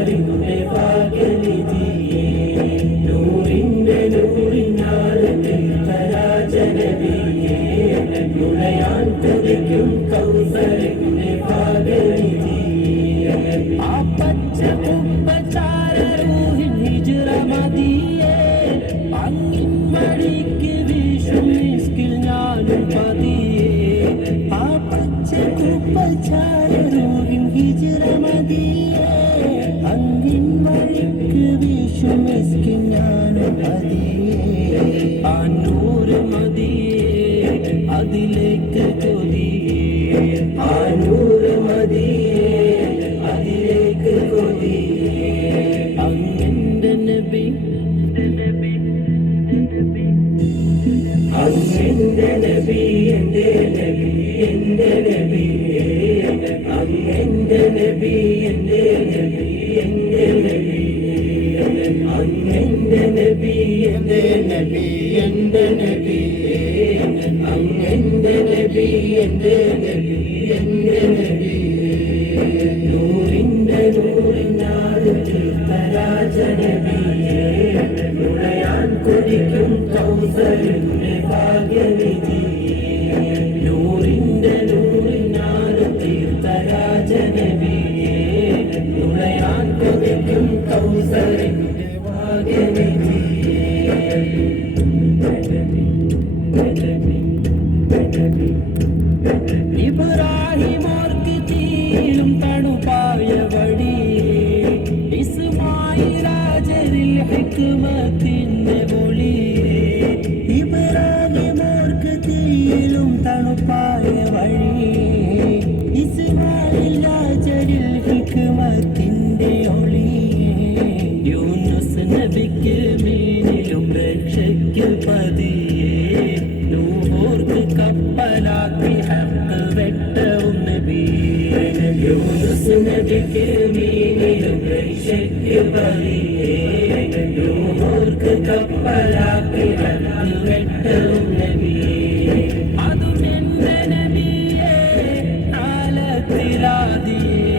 കൗസറിന്റെ ഭാഗ്യനിധിയേ നൂറിന്റെ നൂറിനാളത്തിൽ രാജനബിയേ നുണയാൻ കൊതിക്കും കൗസറിന്റെ ഭാഗ്യനിധിയേ ആ പച്ച കുമ്പചാരൂഹിൻ ഹിജ്റ മദിയേ അങ്ങിൻ വഴിക്ക് വീശും മിസ്കിൽ ഞാനും പതിയേ ആ പച്ച കുമ്പചാരൂഹിൻ ഹിജ്റ മദിയേ അങ്ങിൻ വഴിക്ക് വീശും മിസ്കിൽ ഞാനും പതിയേ ആ നൂറ് മദിയേ അതിലേക്ക് കൊതിയേ ആ നൂറ് മദിയേ അതിലേക്ക് കൊതിയേ അങ്ങന്റെ നബി അങ്ങന്റെ നബി എന്റെ നബി എന്റെ നബി അങ്ങന്റെ നബി എന്റെ നബി എന്റെ നബി അങ്ങന്റെ നബി എന്റെ നബി എന്റെ നബി അങ്ങന്റെ നബി എന്റെ നബി എന്റെ നബി നൂറിന്റെ നൂറിനാട് തീർത്ഥരാജനബിയേ നുണയാൻ കൊതിക്കും കൗസറിന്റെ ഭാഗ്യനിധിയേ നൂറിന്റെ നൂറിനാട് തീർത്ഥരാജനബിയേ നുണയാൻ കൊതിക്കും കൗസറിന്റെ ഭാഗ്യനിധിയേ ഇബ്രാഹിം ഓർക്കിലും തണുപ്പായ വഴിയേ ഇസ്മായിലാജരിൽ ഹിക്മത്തിന്റെ ഒളിയേ ഇബ്രാഹിം ഓർക്കിലും തണുപ്പായ വഴിയേ ഇസ്മായിലാജരിൽ ഹിക്മത്തിന്റെ ഒളിയേ യൂനുസ് നബിക്ക് മീനിലും രക്ഷയ്ക്ക് പതിയേ നൂഹോർക്ക് കപ്പലാക്കി ഹക്ക് വെട്ടവും നബിയേ യൂനുസ് നബിക്ക് മീനിലും രക്ഷയ്ക്ക് പതിയേ നൂഹോർക്ക് കപ്പലാക്കി ഹക്ക് വെട്ടവും നബിയേ അതും എന്റെ നബിയേ ആലത്തിലാദിയേ